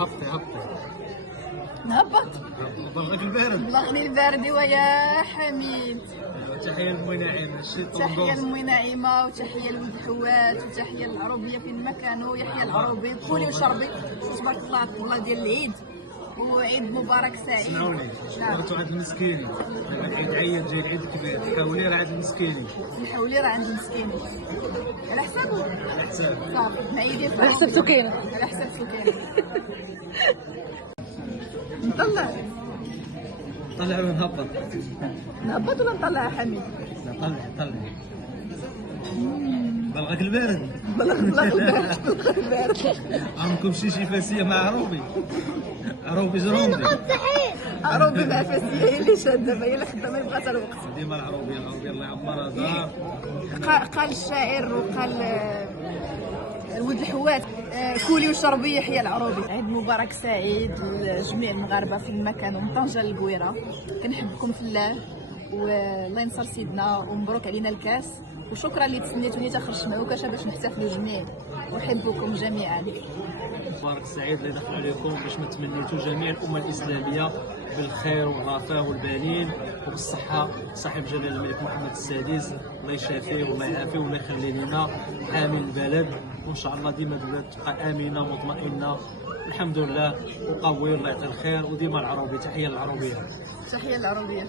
هبطي نهبط. بلغك البارد. بلغني البارد ويا حميد. تحية لموي نعيمة. تحية لموي نعيمة وتحية لولد الحوات وتحية للعروبية فين ما كانوا. يحيى العروبي، كلي وشربي. تبارك الله الطلة ديال العيد وعيد مبارك سعيد. اسمعوني، مرتو عند المسكيني، العيد عيد جاي العيد الكبير، حاولي راه عند المسكيني. نحاولي راه عند المسكيني. على حسابه. على حساب. صافي، معايا ديال على حساب سكينة. على حساب سكينة. نطلع. طلع ولا نهبط؟ نهبط ولا نطلع يا حميد؟ لا طلع. بلغك البارد. بلغ البارد. عندكم شي فاسية مع عروبي؟ عروبي جروندي. عروبي مع فاسية هي اللي شادة، هي اللي خدامة يبغى حتى الوقت. ديما العروبي الله يعمرها دار. قال الشاعر وقال ولد الحوات كولي وشربي يحيى العروبي. عيد مبارك سعيد لجميع المغاربه في المكان ومن طنجه للقويره. كنحبكم في الله والله ينصر سيدنا ومبروك علينا الكاس وشكرا اللي تسنيتوني تاخر الشمعوكه باش نحتفلوا جميع. احبكم جميعا. مبارك سعيد اللي دخل عليكم باش ما تمنيتوا جميع الامه الاسلاميه بالخير والرفاه والبنين وبالصحه. صاحب جلاله الملك محمد السادس الله يشافيه والله يعافيه والله يخلي لنا حامي البلد، وان شاء الله ديما البلاد تبقى امنه ومطمئنه الحمد لله وقوي الله يعطي الخير. وديما العروبي. تحيه للعروبيه. تحيه للعروبيه.